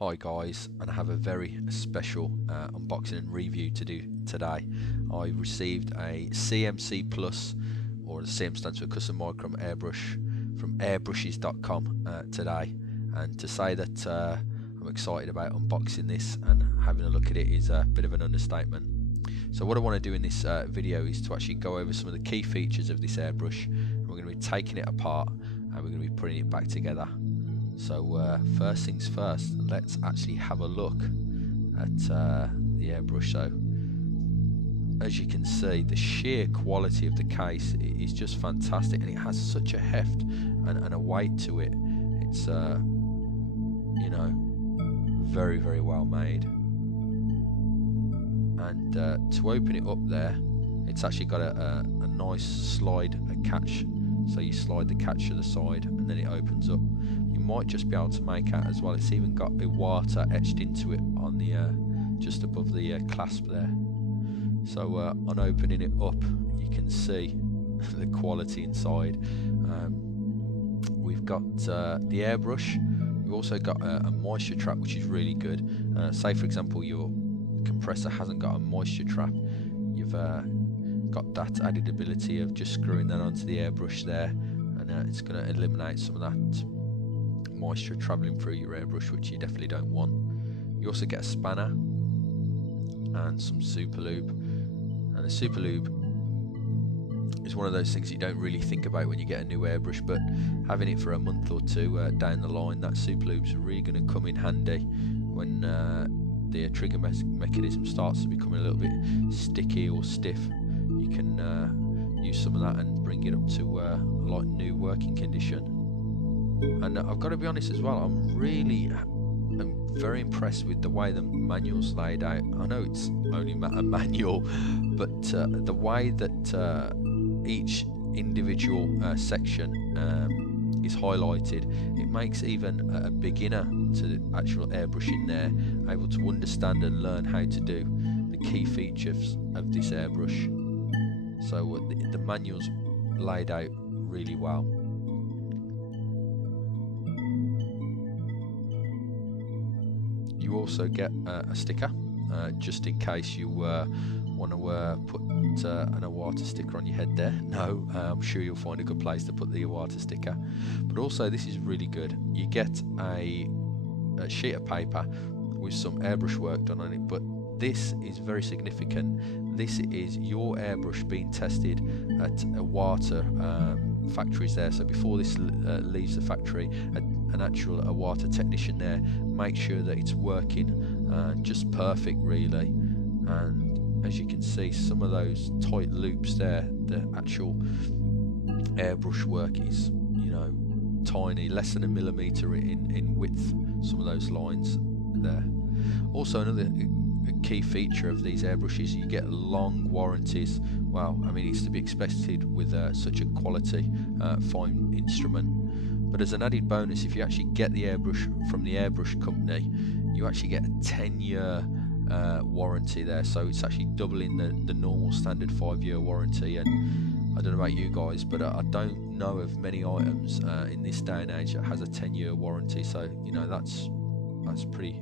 Hi guys, and I have a very special unboxing and review to do today. I received a CMC Plus, or the CM stands for Custom Micron Airbrush, from airbrushes.com today. And to say that I'm excited about unboxing this and having a look at it is a bit of an understatement. So what I want to do in this video is to actually go over some of the key features of this airbrush. And we're going to be taking it apart and we're going to be putting it back together. So first things first, let's actually have a look at the airbrush. So as you can see, the sheer quality of the case is just fantastic, and it has such a heft and a weight to it. It's you know, very, very well made. And to open it up there, it's actually got a nice slide, a catch. So you slide the catch to the side and then it opens up. You might just be able to make out as well, it's even got iwata etched into it on the just above the clasp there. So on opening it up, you can see the quality inside. We've got the airbrush. We've also got a moisture trap, which is really good. Say for example your compressor hasn't got a moisture trap, you've got that added ability of just screwing that onto the airbrush there, and it's going to eliminate some of that moisture travelling through your airbrush, which you definitely don't want. You also get a spanner and some super lube, and the super lube is one of those things you don't really think about when you get a new airbrush, but having it for a month or two down the line, that super lube is really going to come in handy when the trigger mechanism starts to become a little bit sticky or stiff. You can use some of that and bring it up to like new working condition. And I've got to be honest as well, I'm very impressed with the way the manual's laid out. I know it's only a manual, but the way that each individual section is highlighted, it makes even a beginner to the actual airbrushing there able to understand and learn how to do the key features of this airbrush. So the manual's laid out really well. You also get a sticker just in case you want to put an iwata sticker on your head there. No, I'm sure you'll find a good place to put the iwata sticker. But also, this is really good. You get a sheet of paper with some airbrush work done on it, but this is very significant. This is your airbrush being tested at iwata factories there. So before this leaves the factory, an actual iwata technician there makes sure that it's working just perfect, really. And as you can see, some of those tight loops there, the actual airbrush work is, you know, tiny, less than a millimeter in width, some of those lines there. Also, another key feature of these airbrushes, you get long warranties. Well, I mean, it's to be expected with such a quality fine instrument. But as an added bonus, if you actually get the airbrush from the airbrush company, you actually get a 10-year warranty there. So it's actually doubling the normal standard 5-year warranty. And I don't know about you guys, but I don't know of many items in this day and age that has a 10-year warranty. So, you know, that's pretty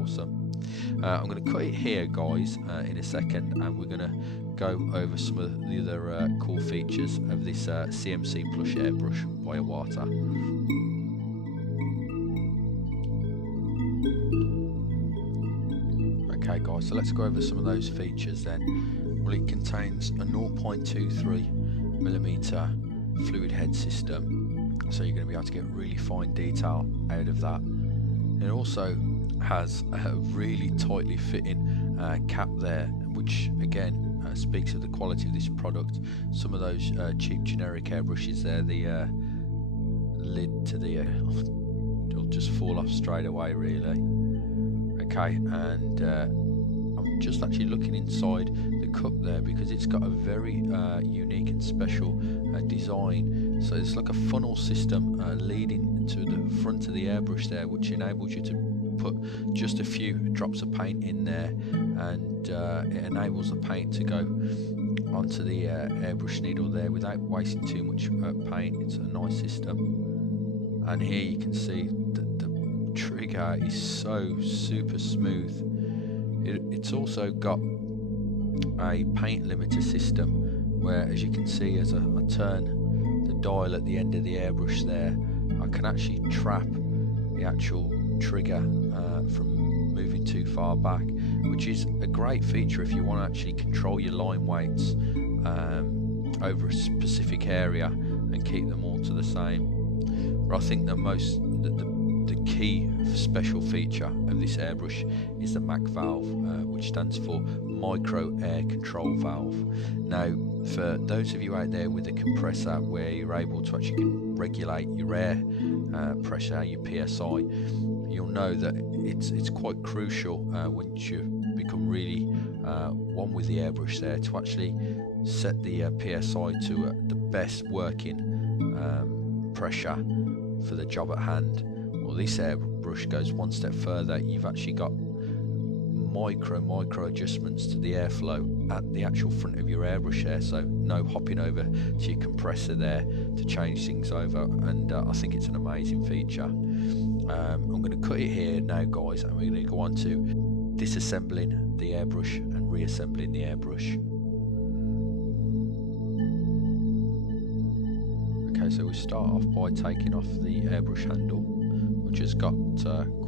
awesome. I'm going to cut it here, guys, in a second, and we're going to go over some of the other cool features of this CMC Plus airbrush by Iwata. Okay, guys, so let's go over some of those features then. Well, it contains a 0.23mm fluid head system, so you're going to be able to get really fine detail out of that. It also has a really tightly fitting cap there, which again speaks of the quality of this product. Some of those cheap generic airbrushes there, the lid to the it'll just fall off straight away, really. Okay, and I'm just actually looking inside the cup there because it's got a very unique and special design. So it's like a funnel system leading to the front of the airbrush there, which enables you to put just a few drops of paint in there, and it enables the paint to go onto the airbrush needle there without wasting too much paint. It's a nice system. And here you can see the trigger is so super smooth. It's also got a paint limiter system where, as you can see, as I turn the dial at the end of the airbrush there, I can actually trap the actual trigger from moving too far back, which is a great feature if you want to actually control your line weights over a specific area and keep them all to the same. But I think the key special feature of this airbrush is the Mack Valve, which stands for Micro Air Control Valve. Now, for those of you out there with a compressor where you're able to actually regulate your air pressure, your PSI, you'll know that it's quite crucial once you become really one with the airbrush there to actually set the PSI to the best working pressure for the job at hand. Well, this airbrush goes one step further. You've actually got micro adjustments to the airflow at the actual front of your airbrush there, so no hopping over to your compressor there to change things over, and I think it's an amazing feature. I'm going to cut it here now, guys, and we're going to go on to disassembling the airbrush and reassembling the airbrush. Okay, so we start off by taking off the airbrush handle, which has got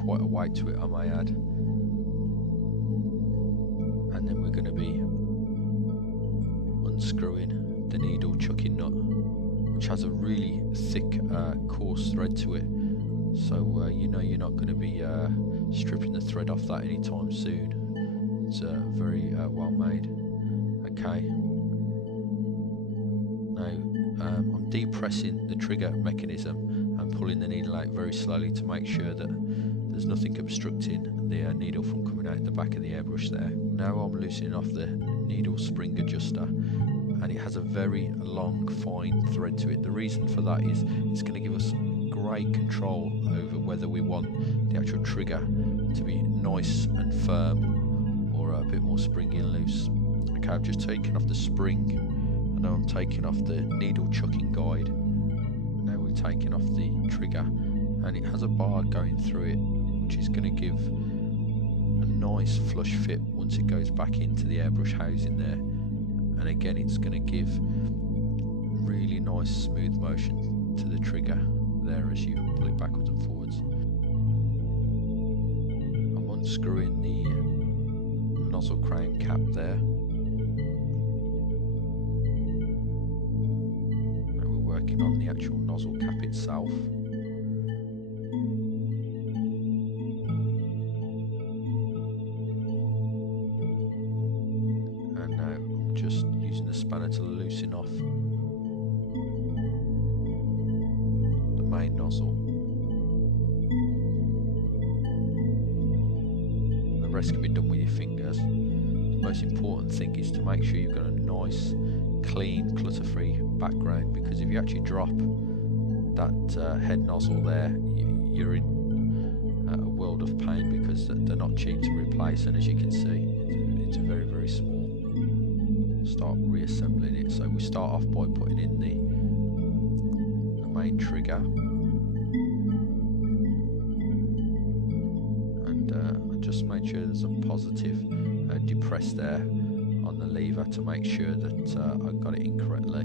quite a weight to it, I may add. And then we're going to be unscrewing the needle chucking nut, which has a really thick, coarse thread to it. So you know you're not going to be stripping the thread off that anytime soon. It's very well made. Okay. Now I'm depressing the trigger mechanism and pulling the needle out very slowly to make sure that there's nothing obstructing the needle from coming out the back of the airbrush there. Now I'm loosening off the needle spring adjuster, and it has a very long fine thread to it. The reason for that is it's going to give us great control over whether we want the actual trigger to be nice and firm or a bit more springy and loose. Okay, I've just taken off the spring, and now I'm taking off the needle chucking guide. Now we're taking off the trigger, and it has a bar going through it, which is going to give a nice flush fit once it goes back into the airbrush housing there. And again, it's going to give really nice smooth motion to the trigger there as you pull it backwards and forwards. I'm unscrewing the nozzle crown cap there. Now we're working on the actual nozzle cap itself. And now I'm just using the spanner to loosen off the main nozzle. The rest can be done with your fingers. The most important thing is to make sure you've got a nice, clean, clutter-free background, because if you actually drop that head nozzle there, you're in a world of pain, because they're not cheap to replace, and as you can see, it's very, very small. Start reassembling it. So we start off by putting in the main trigger, and I just made sure there's a positive depress there on the lever to make sure that I got it in correctly.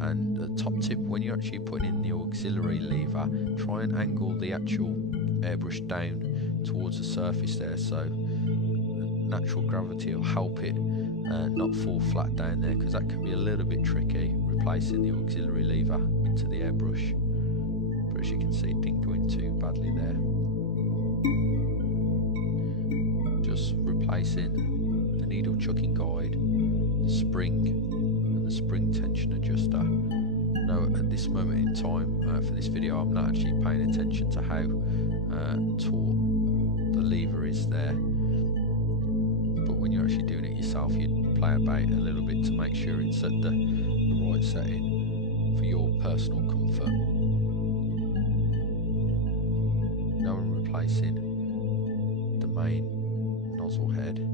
And a top tip, when you're actually putting in the auxiliary lever, try and angle the actual airbrush down towards the surface there, so natural gravity will help it not fall flat down there, because that can be a little bit tricky replacing the auxiliary lever into the airbrush. But as you can see, it didn't go in too badly there. Just replacing the needle chucking guide, the spring, and the spring tension adjuster. Now at this moment in time for this video, I'm not actually paying attention to how taut the lever is there, but when you're actually doing it yourself, you play about a little bit to make sure it's at the right setting for your personal comfort. Now I'm replacing the main nozzle head.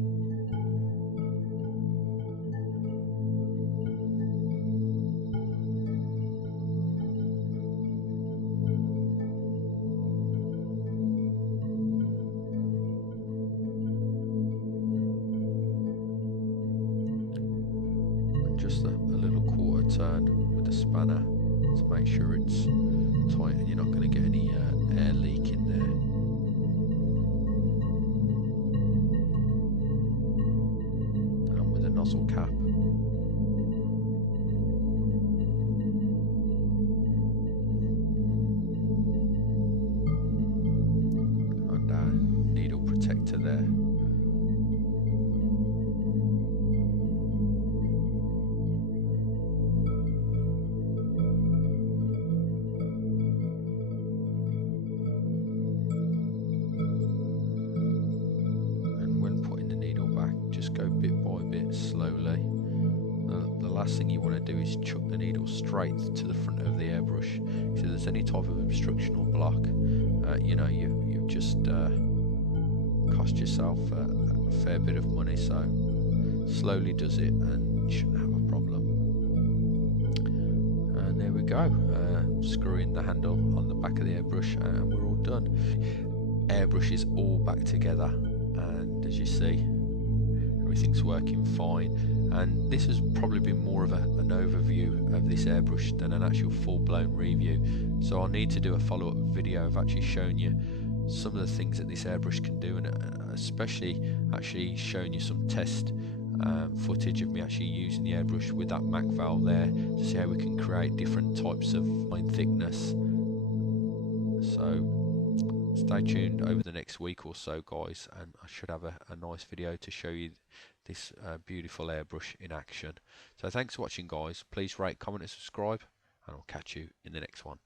just a little quarter turn with the spanner to make sure it's tight and you're not going to get any air leak in there. And with a nozzle cap. And our needle protector there. Go bit by bit slowly. The last thing you want to do is chuck the needle straight to the front of the airbrush. So if there's any type of obstruction or block, you know, you've just cost yourself a fair bit of money. So slowly does it and you shouldn't have a problem. And there we go, screwing the handle on the back of the airbrush and we're all done. Airbrush is all back together, and as you see, everything's working fine, and this has probably been more of an overview of this airbrush than an actual full-blown review, so I'll need to do a follow-up video of actually showing you some of the things that this airbrush can do, and especially actually showing you some test footage of me actually using the airbrush with that Mack Valve there to see how we can create different types of line thickness. So stay tuned over the next week or so, guys, and I should have a nice video to show you this beautiful airbrush in action. So thanks for watching, guys. Please rate, comment and subscribe, and I'll catch you in the next one.